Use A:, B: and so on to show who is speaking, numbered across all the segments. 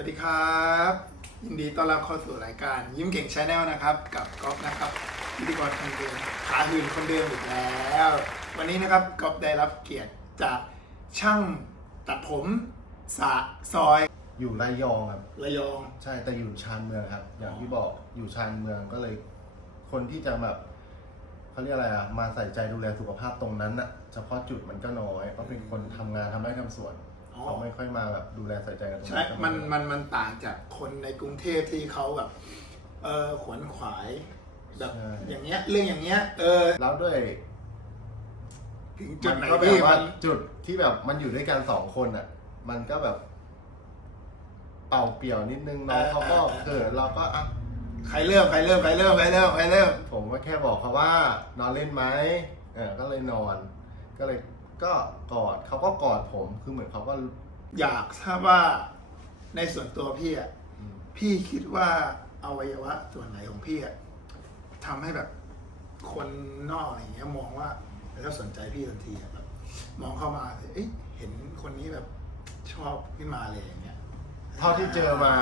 A: วัสดีครับ ยินดีต้อนรับเข้าสู่รายการยิ้มเก่งชาแนลนะครับ กับก๊อฟนะครับพิธีกรคนเดิมขาหื่นคนเดิมอีกแล้ว วันนี้นะครับก๊อฟได้รับเกียรติจากช่างตัดผมสะซอย
B: อยู่ระยองครับ
A: ระยอง
B: ใช่แต่อยู่ชานเมืองครับ อย่างที่บอกอยู่ชานเมืองก็เลย คนที่จะแบบเขาเรียกอะไรอะมาใส่ใจดูแลสุขภาพตรงนั้นอะเฉพาะจุดมันก็น้อยเพราะเป็นคนทำงานทำไร่ทำสวน
A: อ๋อ
B: เขาไม่ค่อยมาแบบดูแลใส่ใจกันตรง
A: ใช่
B: นั้น
A: มันมันมันต่างจากคนในกรุงเทพที่เขาแบบ เออขวนขวายแบบ
B: ใช่
A: อย่างเงี้ยเรื่องอย่างเงี้ย เออ
B: แล้วด้วย
A: ถึงจุดไหน
B: มัก็แบ
A: ที่
B: บว่า
A: มัน
B: จุดที่แบบมันอยู่ด้วยกันสองคนอะมันก็แบบ เป่าเปี่ยวนิดนึงน้องเขาก็เกิดเราก็อะ
A: ใครเริ่มใครเริ่มใครเริ่มใครเริ่มใครเริ่ม
B: ผมก็แค่บอกเขาว่านอนเล่นไหมเออก็เลยนอน ก็เลย ก็กอดเขาก็กอดผมคือเหมือนเขาก็
A: อยากทราบว่าในส่วนตัวพี่อะ
B: อืม
A: พี่คิดว่าอวัยวะส่วนไหนของพี่อะทำให้แบบคนนอกอะไรเงี้ยมองว่าแล้วสนใจพี่ทันทีอะแบบมองเข้ามาเอ๊ะเห็นคนนี้แบบชอบขึ้นมาเลยอย่างเงี้ย
B: เท่าที่เจอมา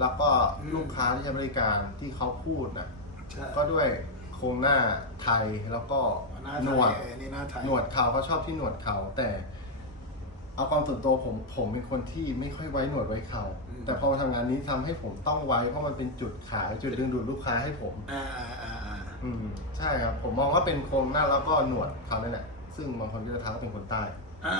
B: แล้วก็
A: อืม
B: ลูกค้าที่ใช้บริการที่เขาพูดนะ
A: ใช่
B: ก็ด้วยโครงหน้าไทยแล้วก็
A: หน้า
B: ห
A: ไท
B: นวยด
A: เออนี่หน้าไทย
B: หนวดเขาเขาชอบที่หนวดเขาแต่ เอาความส่วนตัวผมผมเป็นคนที่ไม่ค่อยไว้หนวดไว้เขาแต่พอมาทำงานนี้ทำให้ผมต้องไว้เพราะมันเป็นจุดขายจุดดึงดูดลูกค้าให้ผม
A: อ่าอ่าอ่าอ่า
B: อืมใช่ครับ ผมมองว่าเป็นโครงหน้าแล้วก็หนวดเขาเนี่ยแหละซึ่งบางคนก็จะทักว่าเป็นคนใต้
A: อ่า